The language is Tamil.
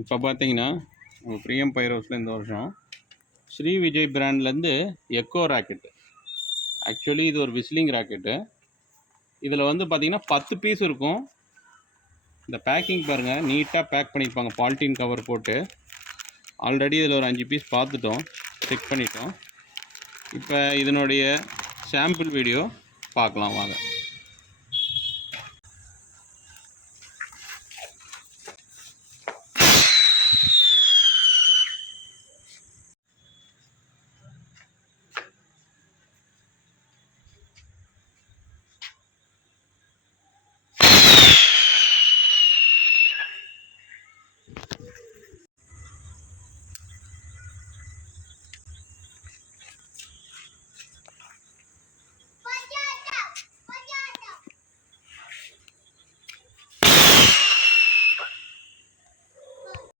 இப்போ பார்த்தீங்கன்னா நம்ம பிரியம் பைரோஸில் இந்த வருஷம் ஸ்ரீ விஜய் பிராண்ட்லேருந்து எக்கோ ராக்கெட்டு. ஆக்சுவலி இது ஒரு விஸ்லிங் ராக்கெட்டு. இதில் வந்து பார்த்திங்கன்னா 10 பீஸ் இருக்கும். இந்த பேக்கிங் பாருங்கள், நீட்டாக பேக் பண்ணியிருப்பாங்க பாலித்தீன் கவர் போட்டு. ஆல்ரெடி இதில் ஒரு 5 பீஸ் பார்த்துட்டோம், செக் பண்ணிட்டோம். இப்போ இதனுடைய சாம்பிள் வீடியோ பார்க்கலாம் வாங்க.